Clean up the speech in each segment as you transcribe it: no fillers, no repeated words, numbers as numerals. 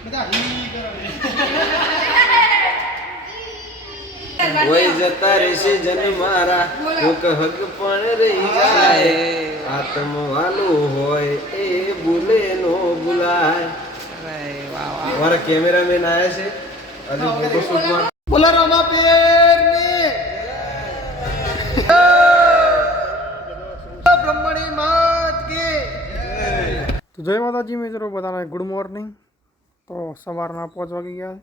વહી જતા રહેશે જન મારા કોક હક પણ રહી જાય આત્મ વાલું હોય એ ભૂલે નો ભૂલાય. મારા કેમેરામેન આયા છે આજે ફોટોશૂટમાં. બોલા રામા પીરની બ્રહ્મણી માત કી તો જય માતાજી મિત્રો, બધાને ગુડ મોર્નિંગ. તો સવારના 5 વાગી ગયા,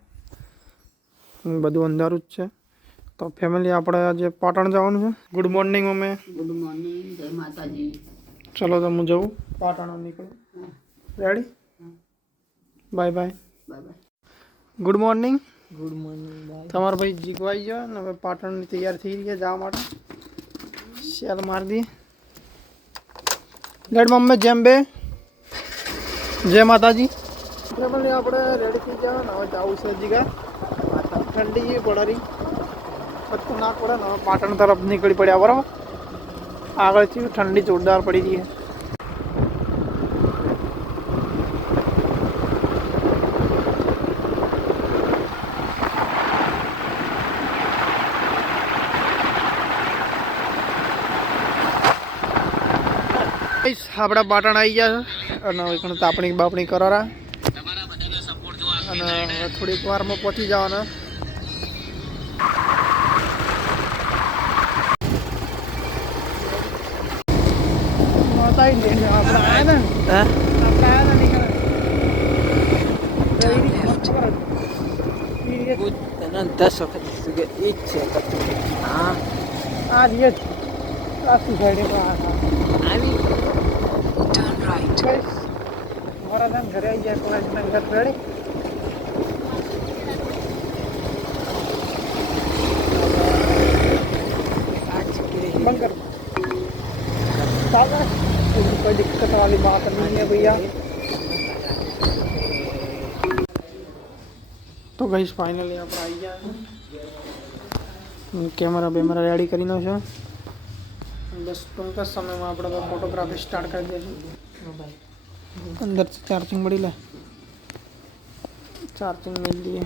બધું અંધારું જ છે. તો ફેમિલી આપણે આજે પાટણ જવાનું છે. ગુડ મોર્નિંગ અમે. Good morning, Jai Mataji. ચલો તો હું જવું પાટણ નીકળું. Ready? Bye bye. Bye bye. Good morning. Good morning. Bye. તમારા ભાઈ જીગવાઈ ગયા ને હવે પાટણની તૈયાર થઈ ગયા જવા માટે. શેલ મારી દઈએ. લેડ મમ્મી જેમ બે જય માતાજી. ફેમિલી આપણે રેડી થઈ ગયા ને હવે જવું છે જીગા. ઠંડી પડારી ખતરનાક પડે ને હવે પાટણ તરફ નીકળી પડ્યા બરાબર. આગળથી ઠંડી જોરદાર પડી રહી છે. આપણા પાટણ આવી ગયા છે અને હવે તાપણી બાપણી કરારા અને હવે થોડીક વારમાં પહોંચી જવાના. ઘરે આવી જાય કોલેજના ઘર રેડી. બંધ कर कोई दिक्कत वाली बात नहीं है भैया. તો ગાઈસ ફાઇનલી આપણે આવી ગયા. કેમેરા બેમેરા રેડી કરી નાખો. બસ ટૂંક જ સમયમાં આપણે ફોટોગ્રાફી સ્ટાર્ટ કરી દઈશું. અંદર ચાર્જિંગ મળી લે, ચાર્જિંગ મિલ लिए.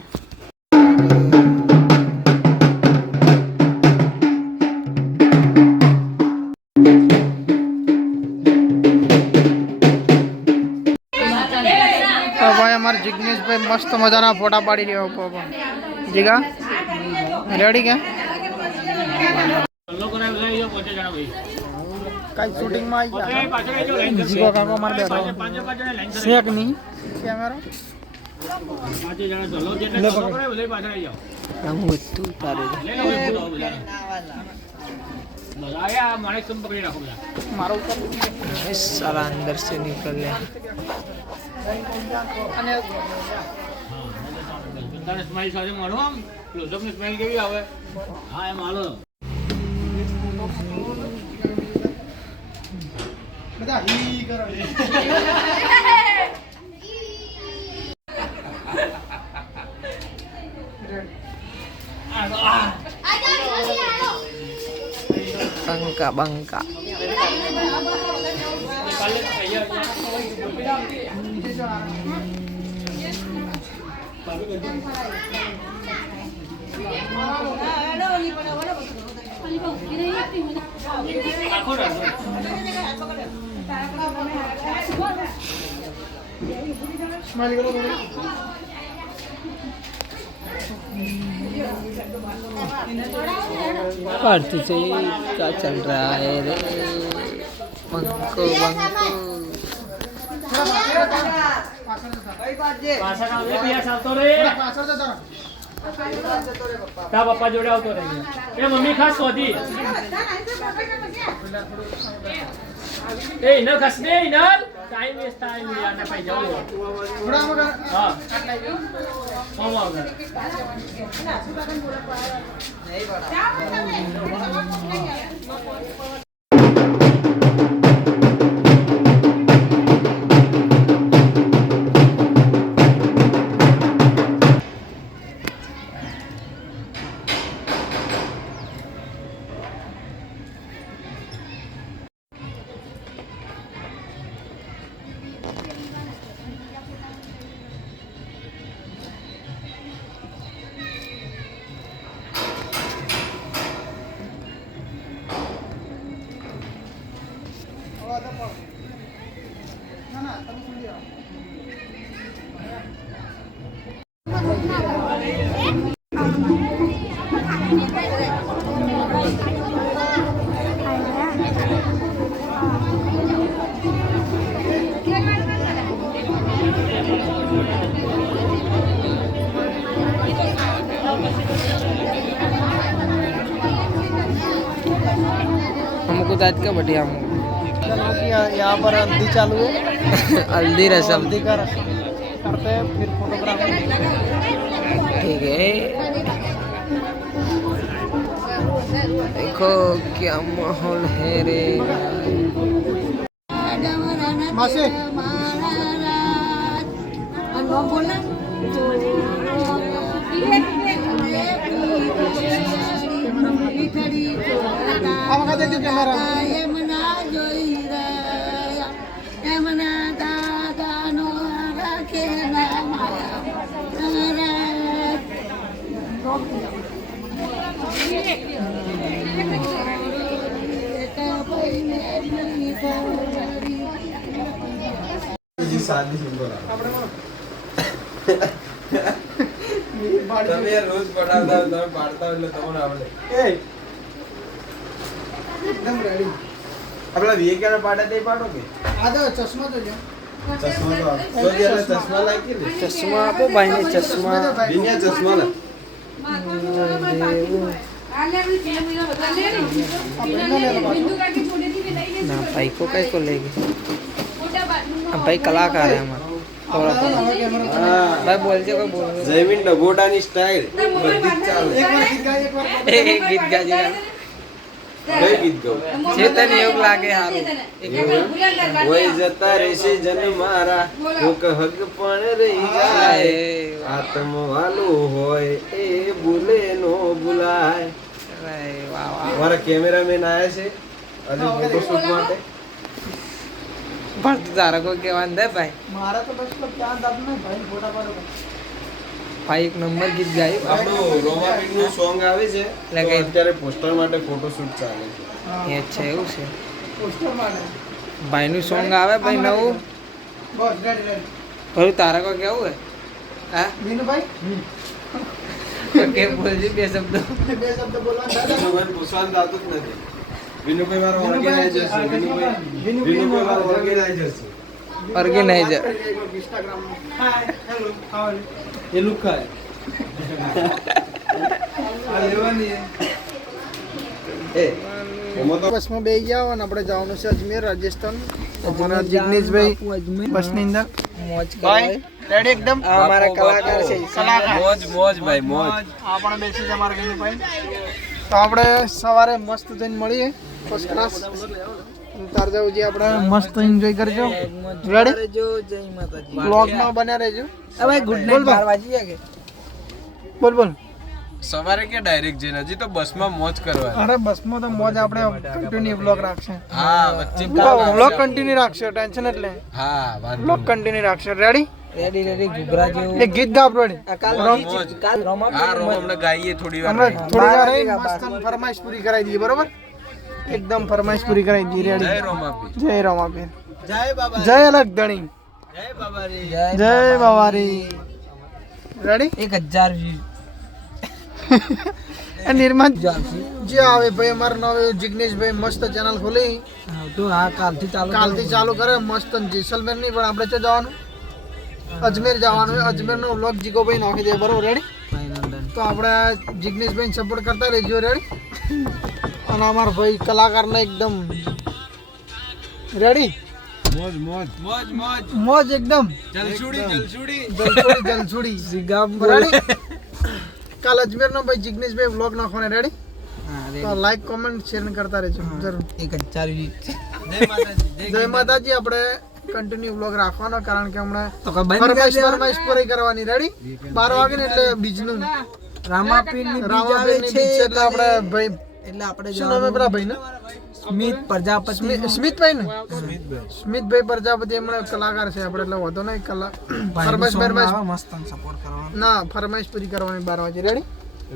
ભાઈ અમારે જિગ્નેશભાઈ મસ્ત મજાના ફોટા પાડી રહ્યા. જીગા રેડી કે કઈ શૂટિંગમાં આવી ગયા? જીગો કાકો મારે બેઠો શેક નહીં કેમેરો મારો સારા અંદર से निकल સ્માઈલ સાથે મળો. આમ ક્લોઝઅપ ની સ્મેલ કેવી આવે? હા એમ હાલો. બધા હી કરો. Bangka bangka. स्माइल करो. पार्टी से क्या चल रहा है रे? बंको बंको. તા પપ્પા જોડે આવતો રહે. એ મમ્મી ખાસ શોધી. એ ઇનલ ખાસ ને ઇનલ ટાઈમ વેસ્ટ થાય ને યાર પાઈ જાવ. હા કોમ આવે. पूछताछ का बढ़िया हम चलो कि यहाँ पर हल्दी चालू है, हल्दी रसम हल्दी का रस्म करते हैं, फिर फोटोग्राफी। ठीक है। देखो क्या माहौल है रे। मासे आप का देखिए कैमरा તમે રોજ પડાવતા હોય, તમે પાડતા હોય એટલે તમને આવડે. एकदम रेडी। આપણા વીએકે પાડે તે પાડો કે आ जाओ, चश्मा तो जो ચશ્મા તો આપો. તો જ્યારે ચશ્મા લાગી ને चश्मा आपो भाई ने चश्मा બિના ચશ્મા લે. ना भाई को कई को लेगी। अब भाई कलाकार है हमारा थोड़ा थोड़ा। હા भाई बोल जो कोई बोल જયમીન ડગોડાની સ્ટાઇલ બધી જ ચાલે. एक बार गीत गाइए, एक बार एक गीत गाजी કઈ ગીત ગાઉં? चेतन योग लागे हारो વય જતા રહેશે જન મારા કોક હગ પણ રહી જાય આત્મ વાલું હોય એ ભૂલે નો ભૂલાય. अरे वाह वाह અમારા કેમેરામેન આયા છે આજે ફોટોશૂટ માટે. पर तू तारा को क्या वांदा है भाई। मारा तो बस लोग क्या दाब में भाई फोटा पाडो। भाई एक नंबर गीत गाई આપણું રોમાપિંક નું સોંગ આવે છે લગાઈ. તો અત્યારે પોસ્ટર માટે ફોટોશૂટ ચાલે છે. ये अच्छा है उसे पोस्टर मारे भाई नु सॉन्ग आवे भाई नऊ बस रेडी रेडी। पर तारा को क्या हुआ हां मीनू भाई के बोल जी બે શબ્દ બે શબ્દ બોલવા દાદા વિનુભાઈ પૂછવાનું થતું જ નથી. વિનુભાઈ મારો ઓર્ગેનાઇઝર છે. વિનુભાઈ વિનુભાઈ મારો ઓર્ગેનાઇઝર છે. ऑर्गेनाइजर इंस्टाग्राम में hi hello how are you એ લુખા आ लेवानी है। એ એમાં તો બસ માં બેહી ગયા અને આપણે જવાનું છે અજમેર રાજસ્થાન। અમારા જિગ્નેશભાઈ બસની અંદર મોજ ભાઈ કરે રેડી એકદમ આ અમારા કલાકાર છે કલાકાર મોજ મોજ ભાઈ મોજ. આપણે બેસી છે અમારા વિનુભાઈ। તો આપણે સવારે મસ્ત જઈને મળીએ ફર્સ્ટ ક્લાસ। તાર જાવ જે આપણે મસ્ત એન્જોય કરજો રેડી જો જય માતાજી બ્લોગ માં બન્યા રહેજો। હવે ગુડ નાઈટ 12 વાગી ગયા કે બોલ બોલ સવારે કે ડાયરેક્ટ જઈને હજી તો બસમાં મોજ કરવા. અરે બસમાં તો મોજ આપણે કન્ટિન્યુ બ્લોગ રાખશે હા વચ્ચે બ્લોગ કન્ટિન્યુ રાખશે ટેન્શન એટલે હા વાંધો બ્લોગ કન્ટિન્યુ રાખશે રેડી રેડી રેડી ઘુઘરા જેવું એક ગીત ગાવ રેડી કાલ રોમા હા રોમ હમણાં ગાઈએ થોડી વાર હમણાં થોડી વાર રહી મસ્ત ફરમાઈશ પૂરી કરાવી દઈએ બરોબર એકદમ ફરમાઈશ પૂરી કરાવી દઈએ જય રેડી રોમાપી. જય રમાપીર જય બાબા જય અલગ ધણી જય બાબારી. જય બાવારી રેડી 1000 વ્યૂ નિર્માણ જે આવે ભાઈ અમારા નવે જિગ્નેશભાઈ મસ્ત ચેનલ ખોલી તો હા કાલથી ચાલુ કરે મસ્ત જેસલમેર નહીં પણ આપણે તો જવાનું અજમેર જવાનું અજમેર નો વ્લોગ જીગોભાઈ નાખી દે બરોબર રેડી તો આપણે જિગ્નેશભાઈ સપોર્ટ કરતા રહેજો રેડી અને અમારા ભાઈ કલાકારને એકદમ રેડી મોજ મોજ મોજ મોજ મોજ એકદમ જલસુડી જલસુડી જલસુડી રેડી કાલ અજમેર નો ભાઈ જિગ્નેશભાઈ વ્લોગ નાખવાને રેડી તો લાઈક કોમેન્ટ શેર કરતા રહેજો જરૂર 1000 વ્યૂ જય માતાજી આપણે કન્ટિન્યુ વ્લોગ રાખવાનો કારણ કે હમણાં તો ફરમાઈશ પૂરી કરવાની રેડી 12 વાગે ને એટલે બીજનું રામાપીર ની રામાપીરની બીજ છે એટલે આપણે ભાઈ એટલે આપણે શું નામ હે પેલા ભાઈ ને સ્મિત પ્રજાપતિ સ્મિતભાઈ ને સ્મિતભાઈ પ્રજાપતિ હમણાં કલાકાર છે આપણે એટલે વધુ નહીં ફરમાઈશ મસ્ત સપોર્ટ કરવાનો ના ફરમાઈશ પૂરી કરવાની 12 વાગે રેડી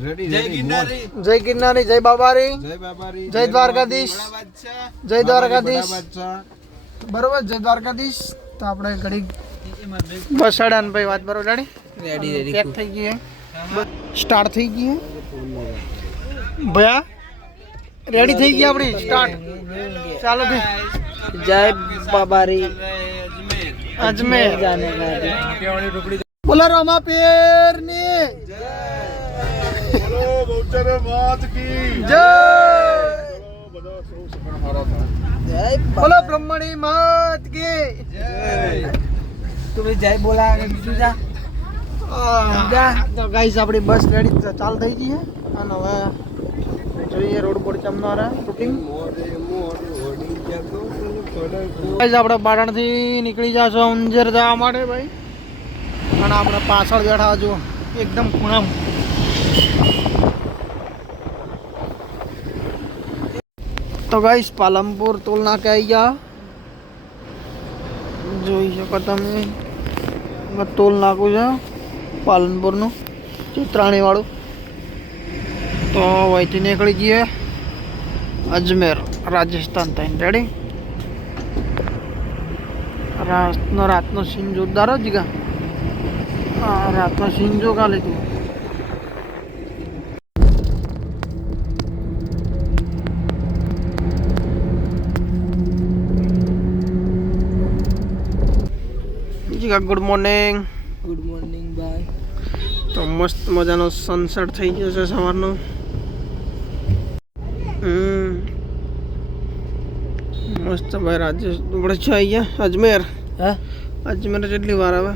રેડી જય ગિરનારી જય ગિરનારી જય બાબારી જય બાબારી જય દ્વારકાધીશ જય દ્વારકાધીશ બાદશાહ. બરોબર જય દ્વારકાધીશ તો આપણે ઘડી બસ અડાન ભાઈ વાત બરોબર રેડી રેડી રેડી પેક થઈ ગઈ હે સ્ટાર્ટ થઈ ગઈ હે ભયા રેડી થઈ ગઈ આપણી સ્ટાર્ટ ચાલો ભાઈ જય બાબારી અજમેર જાને ગાડી બોલો રમાપીર ની બોલો બહુચર માત કી જય બોલો બ્રહ્મણી માત કી તું જય બોલા બીજું જા તો ગાઈસ આપણી બસ રેડી ચાલ થઈ ગઈ છે અને હવે જોઈએ રોડ પર ચમનારા શૂટિંગ ગાઈસ આપણે પાટણથી નીકળી જશો ઉંજેર જવા માટે ભાઈ અને આપણે પાછળ બેઠા જો એકદમ ખૂણામાં તો ગાઈસ પાલનપુર ટોલ નાકે આવી ગયા જોઈ શકો તમે ટોલ નાકું છે પાલનપુરનું ચિત્રાણી વાળું તો અહીંથી નીકળી જઈએ અજમેર રાજસ્થાન થઈને રેડી રાતનો સીન જોરદાર જ ગા હા રાતનો સીન જો કાલે તું good morning good morning bye તો મસ્ત મજાનો સનસેટ થઈ ગયો છે સવારનો મસ્ત ભાઈ રાજેશ આપણે છે અહીંયા અજમેર હા અજમેર કેટલી વાર આવે